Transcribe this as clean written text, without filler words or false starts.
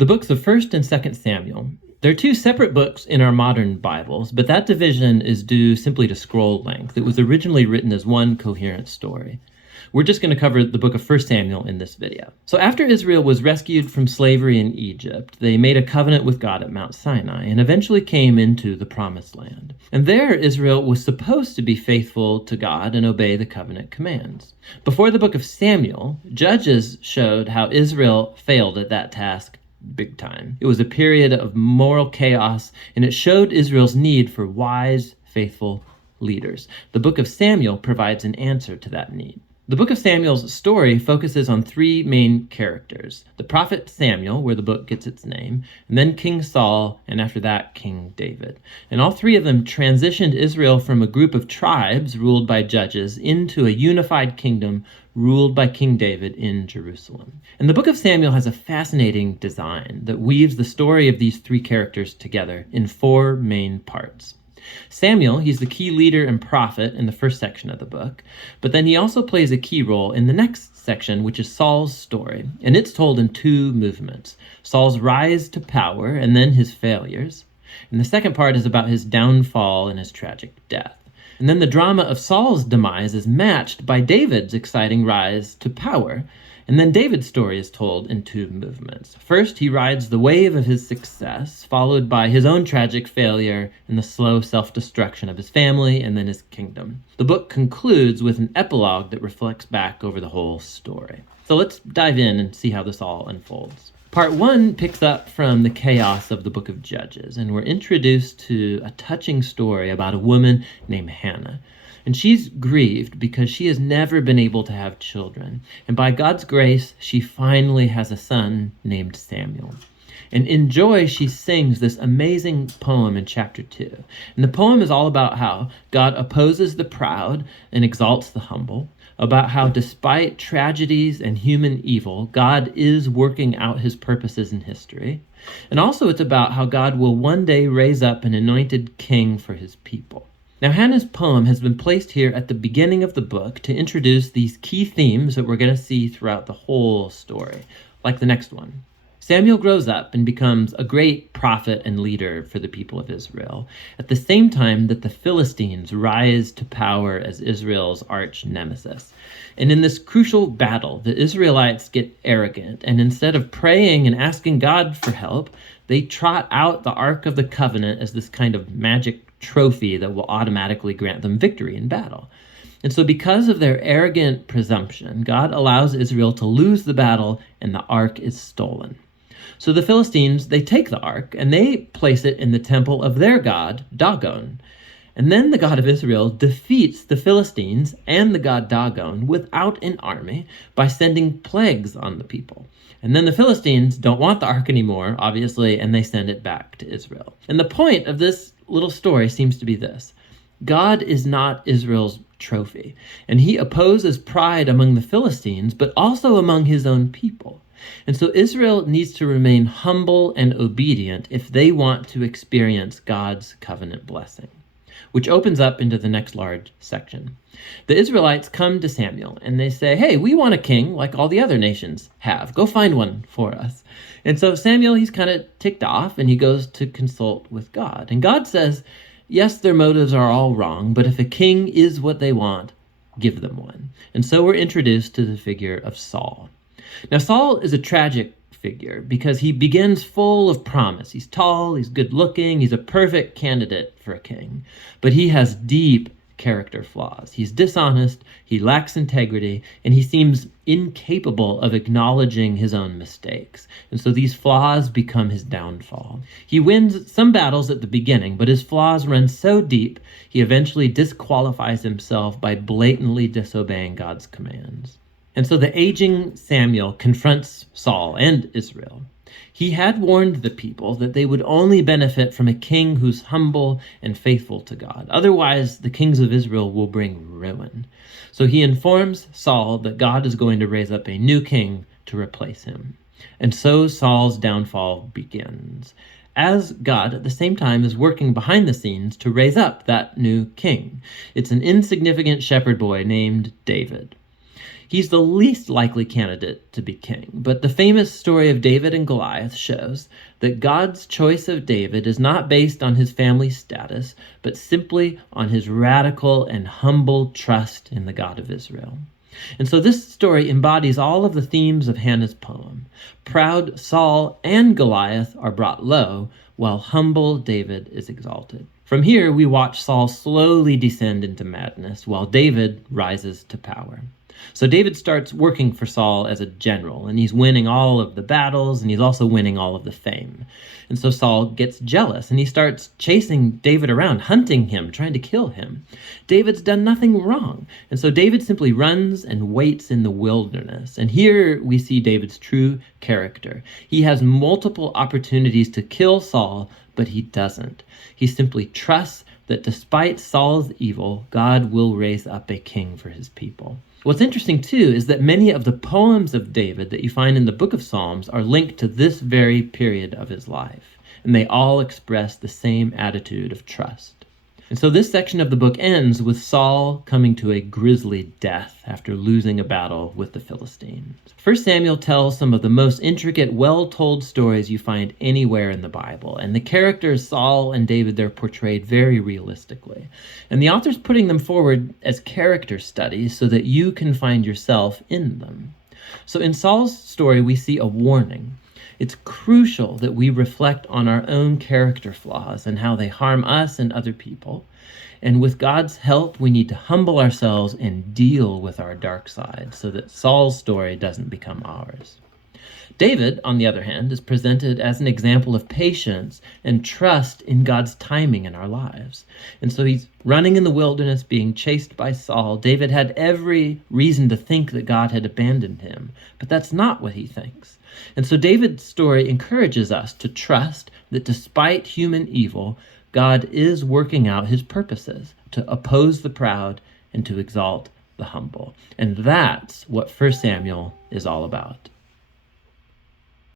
The books of 1st and 2nd Samuel. They're two separate books in our modern Bibles, but that division is due simply to scroll length. It was originally written as one coherent story. We're just going to cover the book of 1 Samuel in this video. So after Israel was rescued from slavery in Egypt, they made a covenant with God at Mount Sinai and eventually came into the Promised Land. And there, Israel was supposed to be faithful to God and obey the covenant commands. Before the book of Samuel, Judges showed how Israel failed at that task big time. It was a period of moral chaos, and it showed Israel's need for wise, faithful leaders. The book of Samuel provides an answer to that need. The book of Samuel's story focuses on three main characters: the prophet Samuel, where the book gets its name, and then King Saul, and after that, King David. And all three of them transitioned Israel from a group of tribes ruled by judges into a unified kingdom ruled by King David in Jerusalem. And the book of Samuel has a fascinating design that weaves the story of these three characters together in four main parts. Samuel, he's the key leader and prophet in the first section of the book, but then he also plays a key role in the next section, which is Saul's story, and it's told in two movements: Saul's rise to power and then his failures. And the second part is about his downfall and his tragic death. And then the drama of Saul's demise is matched by David's exciting rise to power. And then David's story is told in two movements. First, he rides the wave of his success, followed by his own tragic failure and the slow self-destruction of his family and then his kingdom. The book concludes with an epilogue that reflects back over the whole story. So let's dive in and see how this all unfolds. Part 1 picks up from the chaos of the book of Judges, and we're introduced to a touching story about a woman named Hannah. And she's grieved because she has never been able to have children. And by God's grace, she finally has a son named Samuel. And in joy, she sings this amazing poem in chapter 2. And the poem is all about how God opposes the proud and exalts the humble, about how despite tragedies and human evil, God is working out his purposes in history. And also it's about how God will one day raise up an anointed king for his people. Now, Hannah's poem has been placed here at the beginning of the book to introduce these key themes that we're going to see throughout the whole story, like the next one. Samuel grows up and becomes a great prophet and leader for the people of Israel, at the same time that the Philistines rise to power as Israel's arch nemesis. And in this crucial battle, the Israelites get arrogant, and instead of praying and asking God for help, they trot out the Ark of the Covenant as this kind of magic trophy that will automatically grant them victory in battle. And so because of their arrogant presumption, God allows Israel to lose the battle and the ark is stolen. So the Philistines, they take the ark and they place it in the temple of their god, Dagon. And then the God of Israel defeats the Philistines and the god Dagon without an army by sending plagues on the people. And then the Philistines don't want the ark anymore, obviously, and they send it back to Israel. And the point of this little story seems to be this: God is not Israel's trophy, and he opposes pride among the Philistines, but also among his own people. And so Israel needs to remain humble and obedient if they want to experience God's covenant blessing, which opens up into the next large section. The Israelites come to Samuel and they say, "Hey, we want a king like all the other nations have. Go find one for us." And so Samuel, he's kind of ticked off and he goes to consult with God. And God says, yes, their motives are all wrong, but if a king is what they want, give them one. And so we're introduced to the figure of Saul. Now, Saul is a tragic figure because he begins full of promise. He's tall, he's good looking, he's a perfect candidate for a king, but he has deep character flaws. He's dishonest, he lacks integrity, and he seems incapable of acknowledging his own mistakes. And so these flaws become his downfall. He wins some battles at the beginning, but his flaws run so deep, he eventually disqualifies himself by blatantly disobeying God's commands. And so the aging Samuel confronts Saul and Israel. He had warned the people that they would only benefit from a king who's humble and faithful to God. Otherwise, the kings of Israel will bring ruin. So he informs Saul that God is going to raise up a new king to replace him. And so Saul's downfall begins, as God at the same time is working behind the scenes to raise up that new king. It's an insignificant shepherd boy named David. He's the least likely candidate to be king, but the famous story of David and Goliath shows that God's choice of David is not based on his family status, but simply on his radical and humble trust in the God of Israel. And so this story embodies all of the themes of Hannah's poem. Proud Saul and Goliath are brought low, while humble David is exalted. From here, we watch Saul slowly descend into madness, while David rises to power. So David starts working for Saul as a general, and he's winning all of the battles, and he's also winning all of the fame. And so Saul gets jealous, and he starts chasing David around, hunting him, trying to kill him. David's done nothing wrong, and so David simply runs and waits in the wilderness. And here we see David's true character. He has multiple opportunities to kill Saul, but he doesn't. He simply trusts that despite Saul's evil, God will raise up a king for his people. What's interesting, too, is that many of the poems of David that you find in the book of Psalms are linked to this very period of his life, and they all express the same attitude of trust. And so this section of the book ends with Saul coming to a grisly death after losing a battle with the Philistines. 1 Samuel tells some of the most intricate, well-told stories you find anywhere in the Bible, and the characters Saul and David, they're portrayed very realistically. And the author's putting them forward as character studies so that you can find yourself in them. So in Saul's story, we see a warning. It's crucial that we reflect on our own character flaws and how they harm us and other people. And with God's help, we need to humble ourselves and deal with our dark side so that Saul's story doesn't become ours. David, on the other hand, is presented as an example of patience and trust in God's timing in our lives. And so he's running in the wilderness, being chased by Saul. David had every reason to think that God had abandoned him, but that's not what he thinks. And so David's story encourages us to trust that despite human evil, God is working out his purposes to oppose the proud and to exalt the humble. And that's what 1 Samuel is all about.